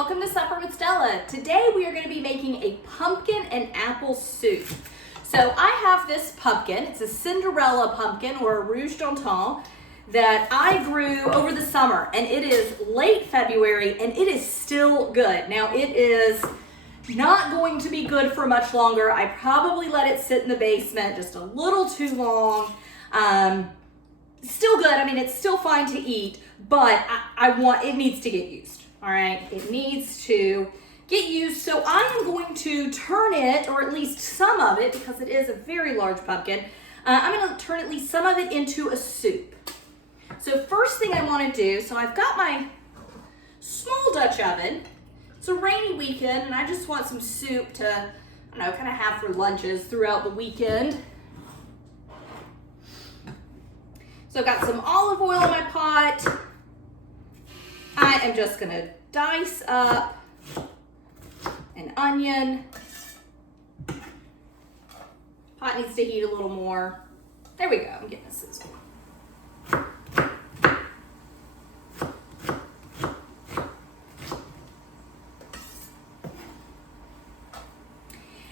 welcome to Supper with Stella. Today we are going to be making a pumpkin and apple soup. So I have this pumpkin, it's a Cinderella pumpkin or a Rouge d'Antan that I grew over the summer, and it is late February and it is still good. Now it is not going to be good for much longer. I probably let it sit in the basement just a little too long. Still good, I mean it's still fine to eat, but it needs to get used. All right, it needs to get used. So I am going to turn it, or at least some of it, because it is a very large pumpkin, I'm gonna turn at least some of it into a soup. So first thing I wanna do, so I've got my small Dutch oven. It's a rainy weekend and I just want some soup to, I don't know, kind of have for lunches throughout the weekend. So I've got some olive oil in my pot. I am just gonna dice up an onion. Pot needs to heat a little more. There we go, I'm getting a sizzle.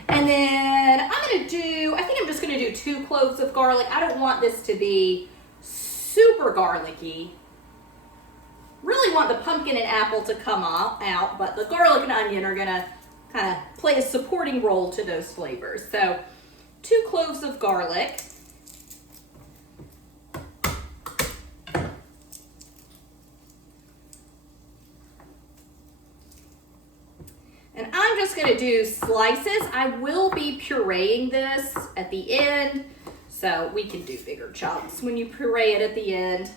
And then I think I'm just gonna do 2 cloves of garlic. I don't want this to be super garlicky. Really want the pumpkin and apple to come out, but the garlic and onion are gonna kind of play a supporting role to those flavors. So 2 cloves of garlic. And I'm just gonna do slices. I will be pureeing this at the end, so we can do bigger chunks when you puree it at the end.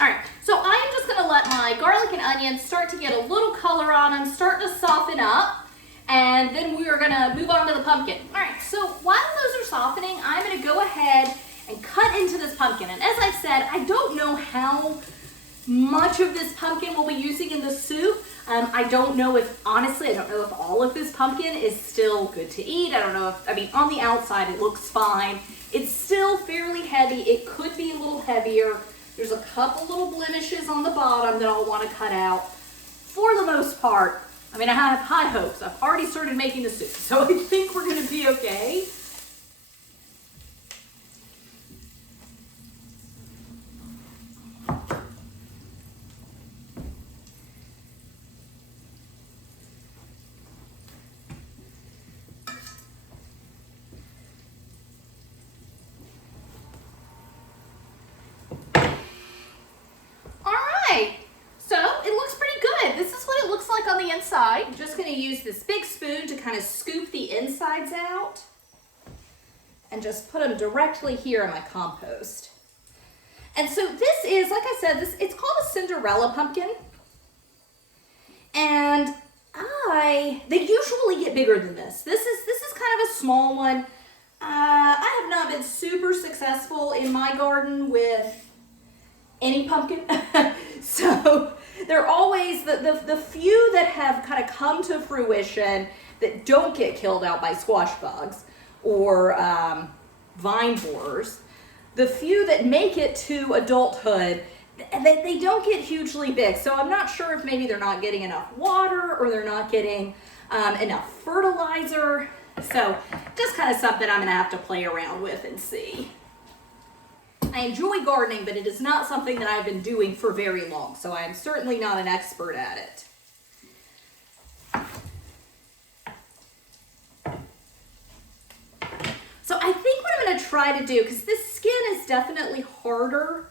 All right, so I'm just gonna let my garlic and onions start to get a little color on them, start to soften up, and then we are gonna move on to the pumpkin. All right, so while those are softening, I'm gonna go ahead and cut into this pumpkin. And as I said, I don't know how much of this pumpkin we'll be using in the soup. I don't know if all of this pumpkin is still good to eat. I don't know if, on the outside it looks fine. It's still fairly heavy. It could be a little heavier. There's a couple little blemishes on the bottom that I'll want to cut out. For the most part, I have high hopes. I've already started making the soup, so I think we're gonna be okay. On the inside, I'm just going to use this big spoon to kind of scoop the insides out and just put them directly here in my compost. And so this is, like I said, it's called a Cinderella pumpkin, and they usually get bigger than this. This is kind of a small one. I have not been super successful in my garden with any pumpkin, so they're always the few that have kind of come to fruition that don't get killed out by squash bugs or vine borers. The few that make it to adulthood, they don't get hugely big. So I'm not sure if maybe they're not getting enough water or they're not getting enough fertilizer. So just kind of something I'm gonna have to play around with and see. I enjoy gardening, but it is not something that I've been doing for very long, so I am certainly not an expert at it. So I think what I'm going to try to do, because this skin is definitely harder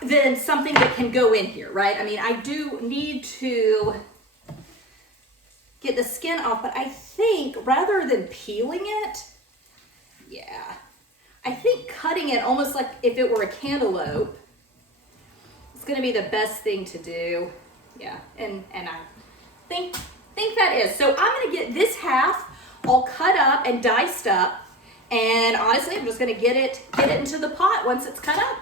than something that can go in here, right? I do need to get the skin off, but I think rather than peeling it, I think cutting it almost like if it were a cantaloupe is going to be the best thing to do. Yeah, and I think that is. So I'm going to get this half all cut up and diced up, and honestly, I'm just going to get it into the pot once it's cut up.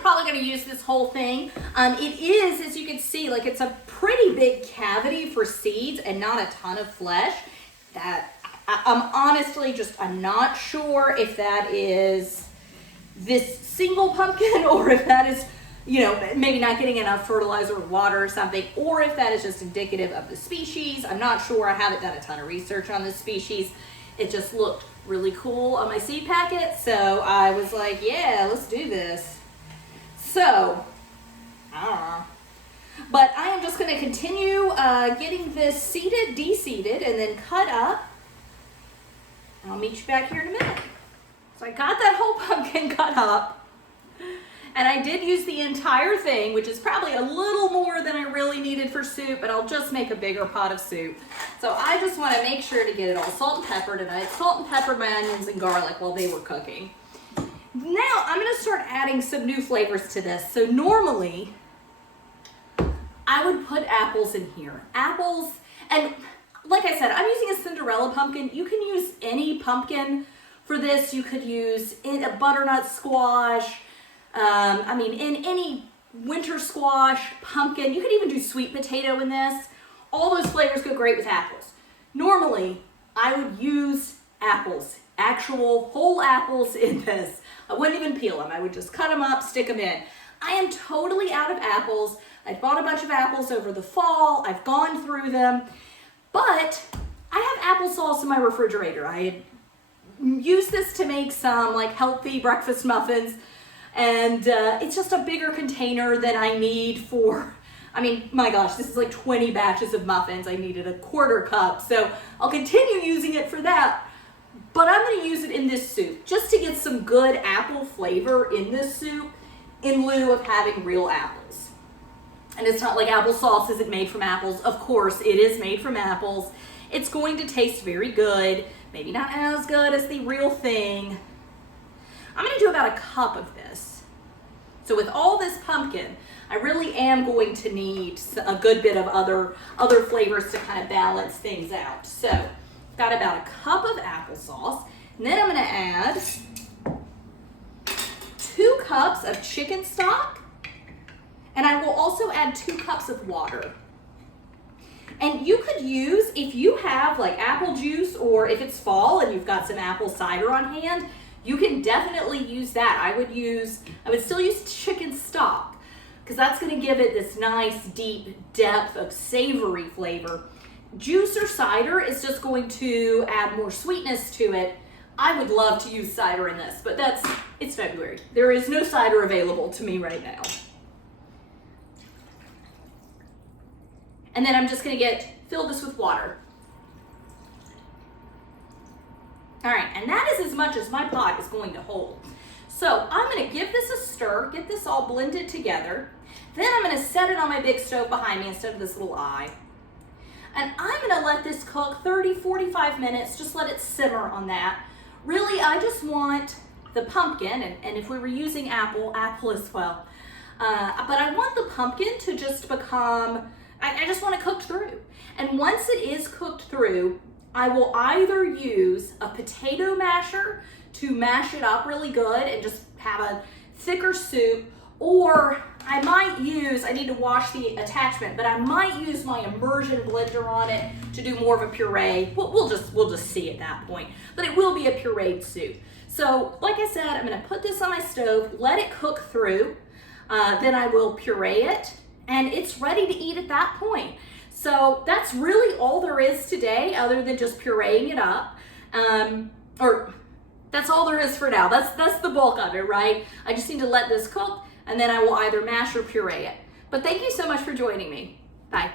probably going to use this whole thing. It is, as you can see, like it's a pretty big cavity for seeds and not a ton of flesh. That I'm honestly I'm not sure if that is this single pumpkin or if that is, you know, maybe not getting enough fertilizer or water or something, or if that is just indicative of the species. I'm not sure. I haven't done a ton of research on this species. It just looked really cool on my seed packet, so I was like, yeah, let's do this. So, I don't know. But I am just going to continue getting this seeded, de-seeded, and then cut up. I'll meet you back here in a minute. So I got that whole pumpkin cut up. And I did use the entire thing, which is probably a little more than I really needed for soup, but I'll just make a bigger pot of soup. So I just want to make sure to get it all salt and peppered, and I salt and peppered my onions and garlic while they were cooking. Now I'm going to start adding some new flavors to this. So normally I would put apples in here. Apples, and like I said, I'm using a Cinderella pumpkin. You can use any pumpkin for this. You could use a butternut squash. In any winter squash, pumpkin, you could even do sweet potato in this. All those flavors go great with apples. Normally, I would use apples, actual whole apples in this. I wouldn't even peel them. I would just cut them up, stick them in. I am totally out of apples. I bought a bunch of apples over the fall. I've gone through them, but I have applesauce in my refrigerator. I had used this to make some like healthy breakfast muffins. And it's just a bigger container than I need for, my gosh, this is like 20 batches of muffins. I needed a quarter cup. So I'll continue using it for that. But I'm going to use it in this soup just to get some good apple flavor in this soup in lieu of having real apples. And it's not like applesauce isn't made from apples. Of course, it is made from apples. It's going to taste very good. Maybe not as good as the real thing. I'm going to do about a cup of this. So with all this pumpkin, I really am going to need a good bit of other flavors to kind of balance things out. So I've got about a cup of applesauce. And then I'm going to add 2 cups of chicken stock. And I will also add 2 cups of water. And you could use, if you have like apple juice, or if it's fall and you've got some apple cider on hand, you can definitely use that. I would still use chicken stock because that's going to give it this nice deep depth of savory flavor. Juice or cider is just going to add more sweetness to it. I would love to use cider in this, but it's February. There is no cider available to me right now. And then I'm just going to fill this with water. All right, and that is as much as my pot is going to hold. So I'm going to give this a stir, get this all blended together. Then I'm going to set it on my big stove behind me instead of this little eye. And I'm going to let this cook 30, 45 minutes, just let it simmer on that. Really, I just want the pumpkin, and if we were using apple as well. But I want the pumpkin to just become, I just want it cooked through. And once it is cooked through, I will either use a potato masher to mash it up really good and just have a thicker soup, or I need to wash the attachment, but I might use my immersion blender on it to do more of a puree. We'll just see at that point, but it will be a pureed soup. So like I said, I'm gonna put this on my stove, let it cook through, then I will puree it, and it's ready to eat at that point. So that's really all there is today, other than just pureeing it up. Or that's all there is for now. That's the bulk of it, right? I just need to let this cook, and then I will either mash or puree it. But thank you so much for joining me. Bye.